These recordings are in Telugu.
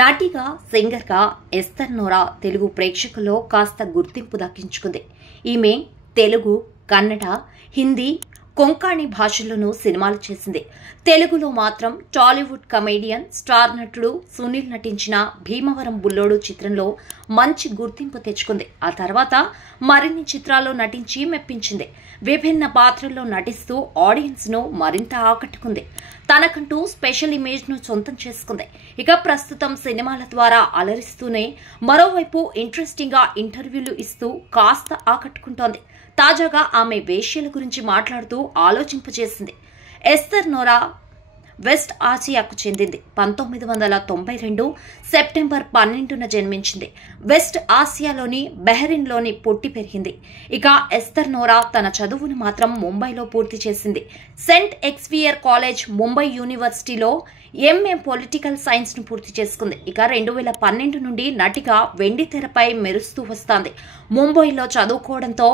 నటిగా సింగర్గా ఎస్తర్ నోరా తెలుగు ప్రేక్షకుల్లో కాస్త గుర్తింపు దక్కించుకుంది. ఈమె తెలుగు, కన్నడ, హిందీ, కొంకణి భాషల్లోనూ సినిమాలు చేసింది. తెలుగులో మాత్రం టాలీవుడ్ కమేడియన్, స్టార్ నటుడు సునీల్ నటించిన భీమవరం బుల్లోడు చిత్రంలో మంచి గుర్తింపు తెచ్చుకుంది. ఆ తర్వాత మరిన్ని చిత్రాల్లో నటించి మెప్పించింది. విభిన్న పాత్రల్లో నటిస్తూ ఆడియన్స్ ను మరింత ఆకట్టుకుంది. తనకంటూ స్పెషల్ ఇమేజ్ ను సొంతం చేసుకుంది. ఇక ప్రస్తుతం సినిమాల ద్వారా అలరిస్తూనే మరోవైపు ఇంట్రెస్టింగ్ గా ఇంటర్వ్యూలు ఇస్తూ కాస్త ఆకట్టుకుంటోంది. తాజాగా ఆమె వేశ్యల గురించి మాట్లాడుతూ ఆలోచింపజేసింది. ఎస్తర్ నోరా వెస్ట్ ఆసియాకు చెందింది. 1992 సెప్టెంబర్ 12న జన్మించింది. వెస్ట్ ఆసియాలోని బెహ్రెయిన్లోని పుట్టి పెరిగింది. ఇక ఎస్తర్ నోరా తన చదువును మాత్రం ముంబైలో పూర్తి చేసింది. సెంట్ ఎక్స్వియర్ కాలేజ్, ముంబై యూనివర్సిటీలో ఎంఏ పొలిటికల్ సైన్స్ ను పూర్తి చేసుకుంది. ఇక 2012 నుండి నటిగా వెండి తెరపై మెరుస్తూ వస్తోంది. ముంబైలో చదువుకోవడంతో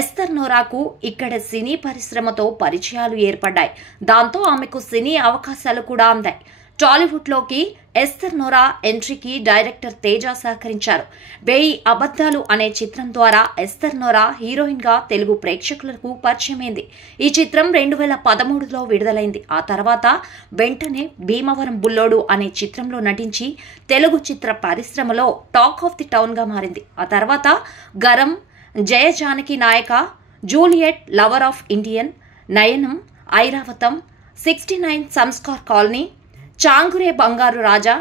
ఎస్తర్ నోరాకు ఇక్కడ సినీ పరిశ్రమతో పరిచయాలు ఏర్పడ్డాయి. దాంతో ఆమెకు సినీ అవకాశాలు కూడా అందాయి. టాలీవుడ్ లోకి ఎస్తర్ నోరా ఎంట్రీకి డైరెక్టర్ తేజ సహకరించారు. 1000 అబద్ధాలు అనే చిత్రం ద్వారా ఎస్తర్ నోరా హీరోయిన్ గా తెలుగు ప్రేక్షకులకు పరిచయమైంది. ఈ చిత్రం 2013లో విడుదలైంది. ఆ తర్వాత వెంటనే భీమవరం బుల్లోడు అనే చిత్రంలో నటించి తెలుగు చిత్ర పరిశ్రమలో టాక్ ఆఫ్ ది టౌన్ గా మారింది. ఆ తర్వాత గరం, జయ జానకి నాయక, Juliet, lover of Indian, Nayanam, Iravatham, 69 Sanskar colony, చాంగురే బంగారు రాజా,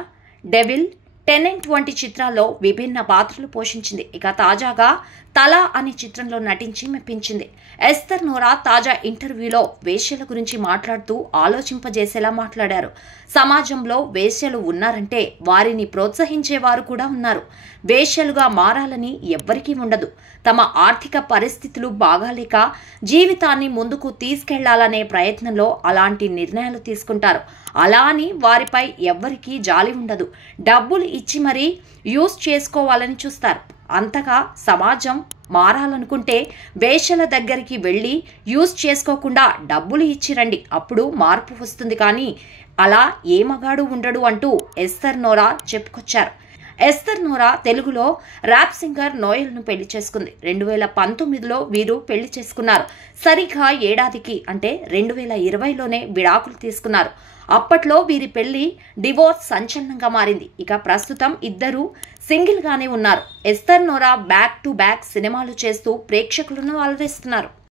డెవిల్, టెనెంట్ వంటి చిత్రాల్లో విభిన్న పాత్రలు పోషించింది. ఇక తాజాగా తల అనే చిత్రంలో నటించి మెప్పించింది. ఎస్తర్ నోరా తాజా ఇంటర్వ్యూలో వేశ్యల గురించి మాట్లాడుతూ ఆలోచింపజేసేలా మాట్లాడారు. సమాజంలో వేశ్యలు ఉన్నారంటే వారిని ప్రోత్సహించేవారు కూడా ఉన్నారు. వేశ్యలుగా మారాలని ఎవ్వరికీ ఉండదు. తమ ఆర్థిక పరిస్థితులు బాగాలేక జీవితాన్ని ముందుకు తీసుకెళ్లాలనే ప్రయత్నంలో అలాంటి నిర్ణయాలు తీసుకుంటారు. అలా అని వారిపై ఎవ్వరికీ జాలి ఉండదు. డబ్బులు ఇచ్చి మరీ యూజ్ చేసుకోవాలని చూస్తారు. అంతగా సమాజం మారాలనుకుంటే వేశ్యల దగ్గరికి వెళ్లి యూజ్ చేసుకోకుండా డబ్బులు ఇచ్చిరండి, అప్పుడు మార్పు వస్తుంది. కానీ అలా ఏ మగాడు ఉండడు అంటూ ఎస్తర్ నోరా చెప్పుకొచ్చారు. ఎస్తర్ నోరా తెలుగులో ర్యాప్ సింగర్ నోయల్ ను పెళ్లి చేసుకుంది. 2019లో వీరు పెళ్లి చేసుకున్నారు. సరిగ్గా ఏడాదికి అంటే 2020లోనే విడాకులు తీసుకున్నారు. అప్పట్లో వీరి పెళ్లి డివోర్స్ సంచలనంగా మారింది. ఇక ప్రస్తుతం ఇద్దరు సింగిల్ గానే ఉన్నారు. ఎస్తర్ నోరా బ్యాక్ టు బ్యాక్ సినిమాలు చేస్తూ ప్రేక్షకులను అలరిస్తున్నారు.